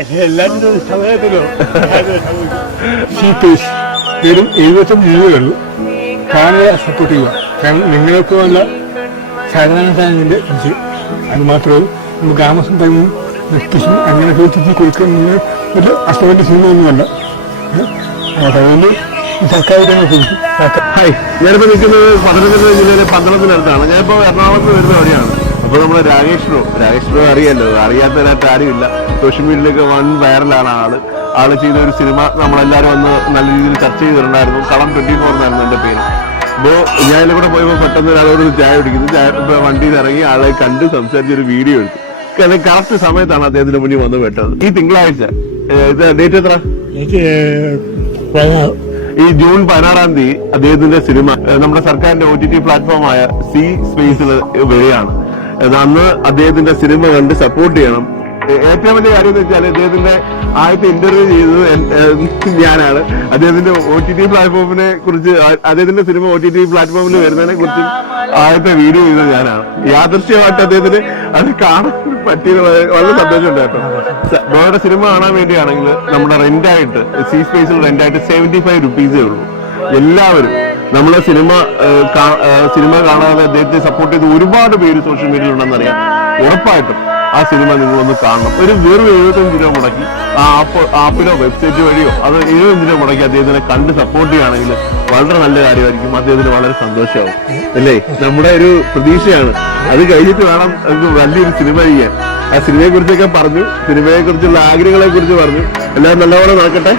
എല്ലാവരും സമയത്തിലോ വെറും 75 രൂപയുള്ളൂ. ഫാമിലിയെ സപ്പോർട്ട് ചെയ്യുക. കാരണം നിങ്ങൾക്ക് വല്ല സാധാരണക്കാരൻ്റെ ഇത് അത് മാത്രമേ നമുക്ക് ഗ്രാമസഭയും വ്യക്തിസും അങ്ങനെ ചോദിച്ചു കൊടുക്കുന്ന ഒരു അസുഖൻ്റെ സിനിമയൊന്നുമല്ല. അതുകൊണ്ട് സർക്കാർ തന്നെ കൊടുക്കും. ഹായ്, ഞാനിപ്പോൾ നിൽക്കുന്നത് പത്തനംതിട്ട ജില്ലയിലെ പന്തളത്തിനടുത്താണ്. ഞാനിപ്പോൾ എറണാകുളത്ത് വരുന്ന വഴിയാണ്. അപ്പോൾ നമ്മുടെ രാകേഷ് ബ്രോ അറിയാമല്ലോ, അറിയാത്തവരായിട്ട് ആരുമില്ല. സോഷ്യൽ മീഡിയയിലൊക്കെ വൺ വൈറലാണ് ആള് ചെയ്ത ഒരു സിനിമ നമ്മളെല്ലാവരും വന്ന് നല്ല രീതിയിൽ ചർച്ച ചെയ്തിട്ടുണ്ടായിരുന്നു. കളം 24 എന്നായിരുന്നു എൻ്റെ പേര്. അപ്പോൾ ഞാൻ ഇതിൽ കൂടെ പോയപ്പോൾ പെട്ടെന്ന് ഒരാളോട് ചായ കുടിക്കുന്നു. വണ്ടിയിൽ ഇറങ്ങി ആളെ കണ്ട് സംസാരിച്ചൊരു വീഡിയോ എടുത്തു. കറക്റ്റ് സമയത്താണ് അദ്ദേഹത്തിന്റെ മുന്നിൽ വന്ന് പെട്ടത്. ഈ തിങ്കളാഴ്ച ഇത് ഡേറ്റ് എത്ര? ഈ ജൂൺ 16-ാം തീയതി അദ്ദേഹത്തിന്റെ സിനിമ നമ്മുടെ സർക്കാരിന്റെ OTT പ്ലാറ്റ്ഫോമായ സി സ്പേസിൽ വരികയാണ്. അന്ന് അദ്ദേഹത്തിന്റെ സിനിമ കണ്ട് സപ്പോർട്ട് ചെയ്യണം. ഏറ്റവും വലിയ കാര്യം എന്ന് വെച്ചാൽ അദ്ദേഹത്തിന്റെ ആദ്യത്തെ ഇന്റർവ്യൂ ചെയ്തത് ഞാനാണ്. അദ്ദേഹത്തിന്റെ OTT പ്ലാറ്റ്ഫോമിനെ കുറിച്ച്, അദ്ദേഹത്തിന്റെ സിനിമ OTT പ്ലാറ്റ്ഫോമിൽ വരുന്നതിനെ കുറിച്ച് ആദ്യത്തെ വീഡിയോ ചെയ്തത് ഞാനാണ്. യാദൃശ്യമായിട്ട് അദ്ദേഹത്തിന് അത് കാണാൻ പറ്റിയത് വളരെ സന്തോഷമുണ്ട് കേട്ടോ. ബ്രോയുടെ സിനിമ കാണാൻ വേണ്ടിയാണെങ്കിൽ നമ്മുടെ റെന്റായിട്ട് സി സ്പേസിൽ റെന്റായിട്ട് 75 രൂപീസേ ഉള്ളൂ. എല്ലാവരും നമ്മളെ സിനിമ കാണാതെ അദ്ദേഹത്തെ സപ്പോർട്ട് ചെയ്ത് ഒരുപാട് പേര് സോഷ്യൽ മീഡിയയിൽ ഉണ്ടെന്നറിയാം. ഉറപ്പായിട്ടും ആ സിനിമ നിങ്ങളൊന്ന് കാണണം. വെറും 75 രൂപ മുടക്കി ആ ആപ്പിലോ വെബ്സൈറ്റ് വഴിയോ അത് 75 രൂപ മുടക്കി അദ്ദേഹത്തിനെ കണ്ട് സപ്പോർട്ട് ചെയ്യുകയാണെങ്കിൽ വളരെ നല്ല കാര്യമായിരിക്കും. അദ്ദേഹത്തിന് വളരെ സന്തോഷമാവും അല്ലേ? നമ്മുടെ ഒരു പ്രതീക്ഷയാണ്. അത് കഴിഞ്ഞിട്ട് വേണം നമുക്ക് വലിയൊരു സിനിമ ചെയ്യാൻ. ആ സിനിമയെ കുറിച്ചൊക്കെ പറഞ്ഞു, സിനിമയെ കുറിച്ചുള്ള ആഗ്രഹങ്ങളെ കുറിച്ച് പറഞ്ഞു. എല്ലാം നല്ലപോലെ നടക്കട്ടെ.